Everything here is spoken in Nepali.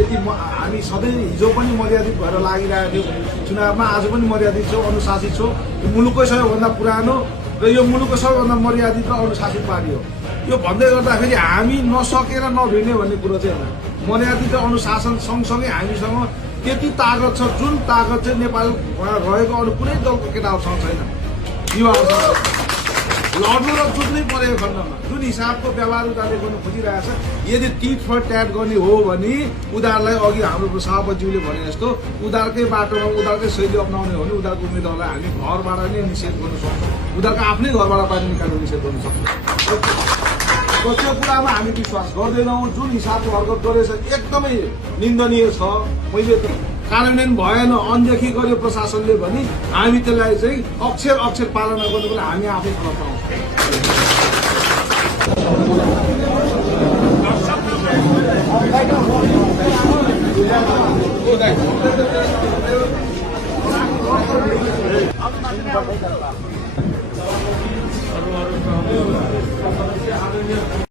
यति हामी सधैँ हिजो पनि मर्यादित भएर लागिरहेको थियो चुनावमा, आज पनि मर्यादित छौँ, अनुशासित छौँ। मुलुककै सबैभन्दा पुरानो र यो मुलुकको सबैभन्दा मर्यादित र अनुशासित पार्टी हो। यो भन्दै गर्दाखेरि हामी नसकेर नभिड्ने भन्ने कुरो चाहिँ होइन। मर्यादित र अनुशासन सँगसँगै हामीसँग त्यति तागत छ, जुन तागत चाहिँ नेपालमा रहेको अरू कुनै दलको केटाहरूसँग छैन। युवाहरूसँग लड्नु र जुट्नै परेको खण्डमा जुन हिसाबको व्यवहार उनीहरूले गर्नु खोजिरहेछ, यदि टिट फर ट्याट गर्ने हो भने उनीहरूलाई अघि हाम्रो सभापतिज्यूले भने जस्तो उनीहरूकै बाटोमा उनीहरूकै शैली अप्नाउने हो भने उनीहरूको उम्मेदवारलाई हामी घरबाट नै निषेध गर्न सक्छौँ, उनीहरूको आफ्नै घरबाट बाहिर निकालेर निषेध गर्न सक्छौँ। त्यो कुरामा हामी विश्वास गर्दैनौँ। जुन हिसाबको हरकत गरेछ एकदमै निन्दनीय छ। मैले त कार्यान्वयन भएन, अनदेखि गर्यो प्रशासनले भने हामी त्यसलाई चाहिँ अक्षर अक्षर पालना गर्नुको लागि हामी आफै खबर पाउँछौँ।